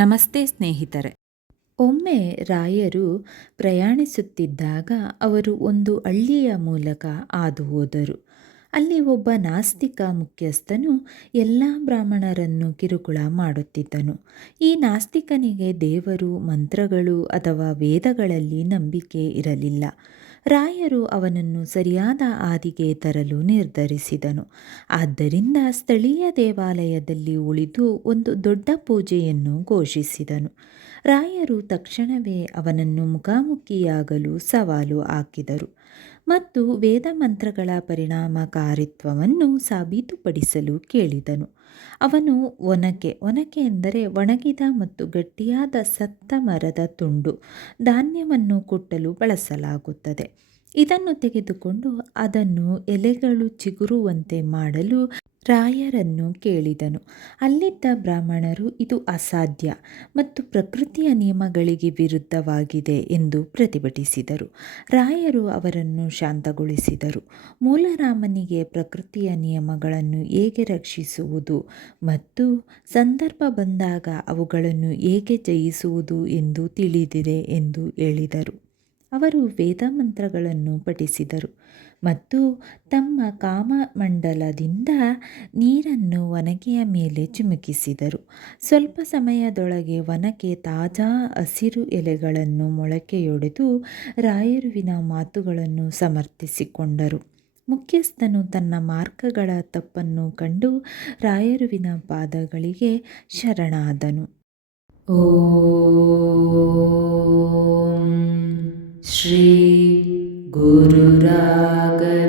ನಮಸ್ತೆ ಸ್ನೇಹಿತರೆ. ಒಮ್ಮೆ ರಾಯರು ಪ್ರಯಾಣಿಸುತ್ತಿದ್ದಾಗ ಅವರು ಒಂದು ಹಳ್ಳಿಯ ಮೂಲಕ ಹಾದು ಹೋದರು. ಅಲ್ಲಿ ಒಬ್ಬ ನಾಸ್ತಿಕ ಮುಖ್ಯಸ್ಥನು ಎಲ್ಲ ಬ್ರಾಹ್ಮಣರನ್ನು ಕಿರುಕುಳ ಮಾಡುತ್ತಿದ್ದನು. ಈ ನಾಸ್ತಿಕನಿಗೆ ದೇವರು, ಮಂತ್ರಗಳು ಅಥವಾ ವೇದಗಳಲ್ಲಿ ನಂಬಿಕೆ ಇರಲಿಲ್ಲ. ರಾಯರು ಅವನನ್ನು ಸರಿಯಾದ ಹಾದಿಗೆ ತರಲು ನಿರ್ಧರಿಸಿದನು. ಆದ್ದರಿಂದ ಸ್ಥಳೀಯ ದೇವಾಲಯದಲ್ಲಿ ಉಳಿದು ಒಂದು ದೊಡ್ಡ ಪೂಜೆಯನ್ನು ಘೋಷಿಸಿದನು. ರಾಯರು ತಕ್ಷಣವೇ ಅವನನ್ನು ಮುಖಾಮುಖಿಯಾಗಲು ಸವಾಲು ಹಾಕಿದರು ಮತ್ತು ವೇದಮಂತ್ರಗಳ ಪರಿಣಾಮಕಾರಿತ್ವವನ್ನು ಸಾಬೀತುಪಡಿಸಲು ಕೇಳಿದನು. ಅವನು ಒನಕೆ ಎಂದರೆ ಒಣಗಿದ ಮತ್ತು ಗಟ್ಟಿಯಾದ ಸತ್ತ ಮರದ ತುಂಡು, ಧಾನ್ಯವನ್ನು ಕುಟ್ಟಲು ಬಳಸಲಾಗುತ್ತದೆ. ಇದನ್ನು ತೆಗೆದುಕೊಂಡು ಅದನ್ನು ಎಲೆಗಳು ಚಿಗುರುವಂತೆ ಮಾಡಲು ರಾಯರನ್ನು ಕೇಳಿದನು. ಅಲ್ಲಿದ್ದ ಬ್ರಾಹ್ಮಣರು ಇದು ಅಸಾಧ್ಯ ಮತ್ತು ಪ್ರಕೃತಿಯ ನಿಯಮಗಳಿಗೆ ವಿರುದ್ಧವಾಗಿದೆ ಎಂದು ಪ್ರತಿಭಟಿಸಿದರು. ರಾಯರು ಅವರನ್ನು ಶಾಂತಗೊಳಿಸಿದರು. ಮೂಲರಾಮನಿಗೆ ಪ್ರಕೃತಿಯ ನಿಯಮಗಳನ್ನು ಹೇಗೆ ರಕ್ಷಿಸುವುದು ಮತ್ತು ಸಂದರ್ಭ ಬಂದಾಗ ಅವುಗಳನ್ನು ಹೇಗೆ ಜಯಿಸುವುದು ಎಂದು ತಿಳಿದಿದೆ ಎಂದು ಹೇಳಿದರು. ಅವರು ವೇದಮಂತ್ರಗಳನ್ನು ಪಠಿಸಿದರು ಮತ್ತು ತಮ್ಮ ಕಾಮಮಂಡಲದಿಂದ ನೀರನ್ನು ಒನಕೆಯ ಮೇಲೆ ಚಿಮುಕಿಸಿದರು. ಸ್ವಲ್ಪ ಸಮಯದೊಳಗೆ ಒನಕೆ ತಾಜಾ ಹಸಿರು ಎಲೆಗಳನ್ನು ಮೊಳಕೆಯೊಡೆದು ರಾಯರುವಿನ ಮಾತುಗಳನ್ನು ಸಮರ್ಥಿಸಿಕೊಂಡರು. ಮುಖ್ಯಸ್ಥನು ತನ್ನ ಮಾರ್ಗಗಳ ತಪ್ಪನ್ನು ಕಂಡು ರಾಯರುವಿನ ಪಾದಗಳಿಗೆ ಶರಣಾದನು. ಓಂ ಶ್ರೀ ಗುರು ರಾಘವೇಂದ್ರಾಯ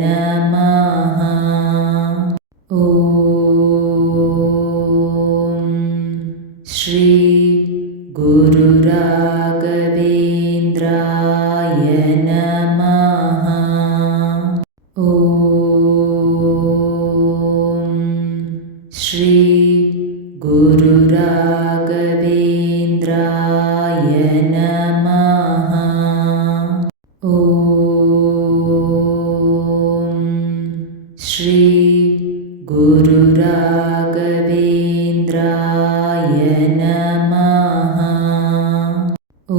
ನಮಃ. ಓಂ ಶ್ರೀ ಗುರು ರಾಘವೇಂದ್ರಾಯ ನಮಃ. ಓಂ ಶ್ರೀ ಗುರು ರಾಘವೇಂದ್ರಾಯ ನಮಃ. ಓಂ ಶ್ರೀ ಗುರು ರಾಘವೇಂದ್ರಾಯ ನಮಃ. ಓಂ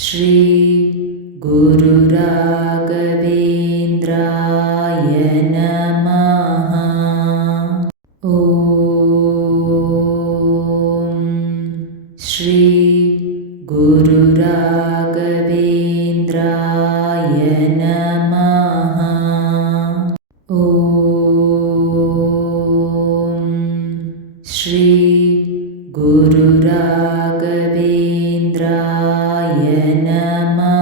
ಶ್ರೀ ಗುರು ರಾಘವೇಂದ್ರಾಯ ನಮಃ. ಓಂ ಶ್ರೀ ಗುರು ರಾಘವೇಂದ್ರಾಯ ನಮಃ. ಓಂ ಶ್ರೀ ಗುರು ರಾಘವೇಂದ್ರಾಯ ನಮಃ. ಓಂ ಶ್ರೀ ಗುರು ರಾಘವೇಂದ್ರಾಯ ನಮಃ. ಓಂ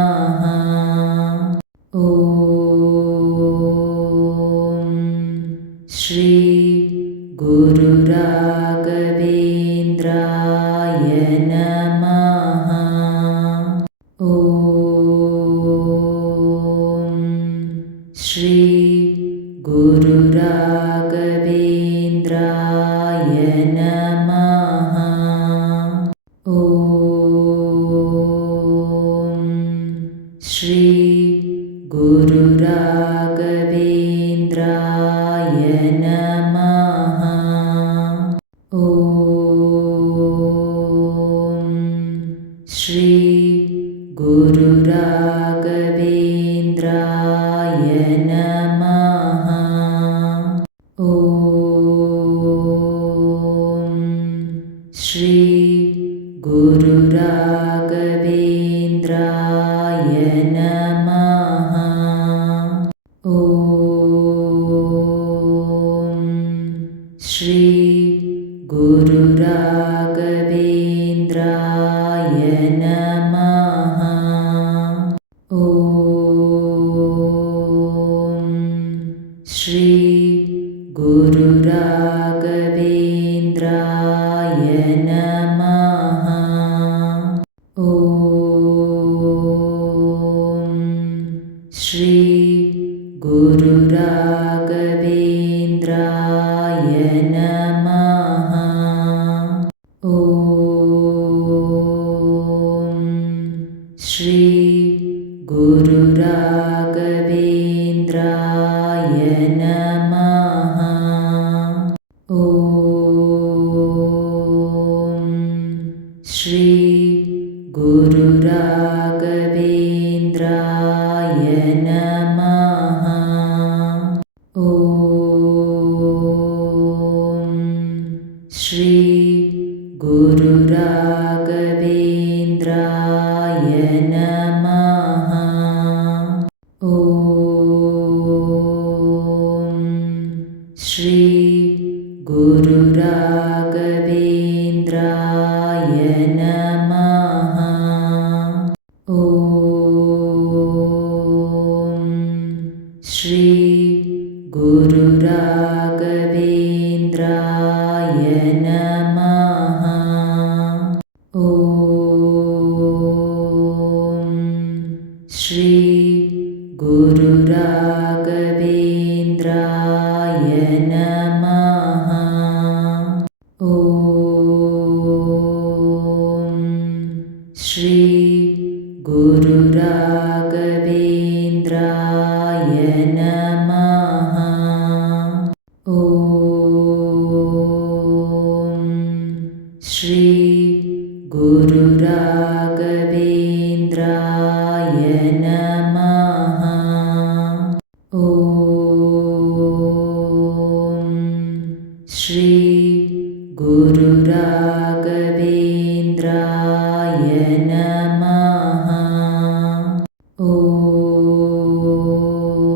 ಶ್ರೀ ಗುರು ರಾಘವೇಂದ್ರಾಯ ನಮಃ. ಓಂ ಶ್ರೀ ಗುರು ರಾಘವೇಂದ್ರಾಯ ನಮಃ. ಓಂ ಶ್ರೀ ಗುರು ರಾಘವೇಂದ್ರಾಯ ನಮಃ. ಓಂ ಶ್ರೀ ಗುರು ರಾಘವೇಂದ್ರಾಯ ನಮಃ. ಓಂ ಶ್ರೀ ಗುರು ರಾಘವೇಂದ್ರಾಯ ನಮಃ. ಓಂ ಶ್ರೀ ಗುರು ರಾಘವೇಂದ್ರಾಯ ನಮಃ. ಓಂ ಶ್ರೀ ಗುರು ರಾಘವೇಂದ್ರಾಯ ನಮಃ. ಓಂ ಶ್ರೀ ಗುರು ರಾಘವೇಂದ್ರಾಯ ನಮಃ. ನಮಃ. ಓಂ ಶ್ರೀ ಗುರು ರಾಘವೇಂದ್ರಾಯ ನಮಃ. ಓಂ ಶ್ರೀ ಗುರು ರಾಘವೇಂದ್ರಾಯ ನಮಃ. ಓಂ ಶ್ರೀ ಗುರು ರಾಘವೇಂದ್ರಾಯ ನಮಃ. ಓಂ ಶ್ರೀ ಗುರು ರಾಘವೇಂದ್ರಾಯ ನಮಃ. ಓಂ ಶ್ರೀ ಗುರು ರಾಘವೇಂದ್ರಾಯ ನಮಃ. ಓಂ ಶ್ರೀ ಗುರು ರಾಘವೇಂದ್ರಾಯ ನಮಃ.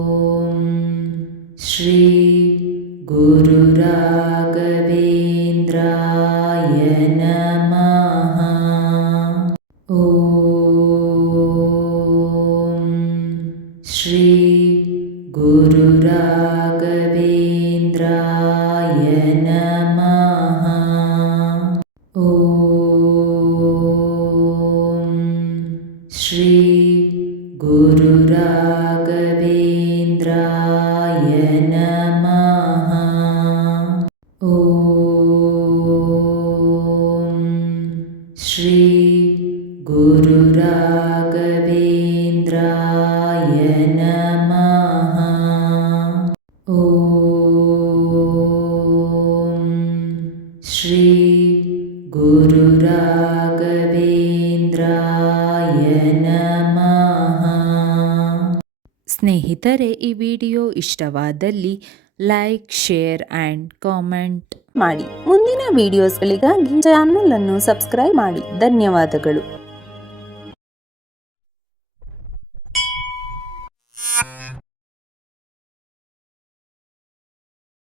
ಓಂ ಶ್ರೀ ಗುರು ರಾಘವೇಂದ್ರಾಯ ನಮಃ. ಓಂ ಶ್ರೀ ಗುರು ರಾಘವೇಂದ್ರಾಯ ನಮಃ. ಓಂ ಶ್ರೀ ಗುರು ರಾಘವೇಂದ್ರಾಯ ನಮಃ. ಓಂ ಶ್ರೀ ಗುರು ರಾಘವೇಂದ್ರಾಯ ನಮಃ. ಓಂ ಶ್ರೀ ಗುರು ರಾಘವೇಂದ್ರಾಯ ನಮಃ. ಸ್ನೇಹಿತರೆ, ಈ ವಿಡಿಯೋ ಇಷ್ಟವಾದಲ್ಲಿ ಲೈಕ್, ಶೇರ್ ಆ್ಯಂಡ್ ಕಾಮೆಂಟ್ ಮಾಡಿ. ಮುಂದಿನ ವಿಡಿಯೋಸ್ಗಳಿಗಾಗಿ ಚಾನಲ್ ಅನ್ನು ಸಬ್ಸ್ಕ್ರೈಬ್ ಮಾಡಿ. ಧನ್ಯವಾದಗಳು.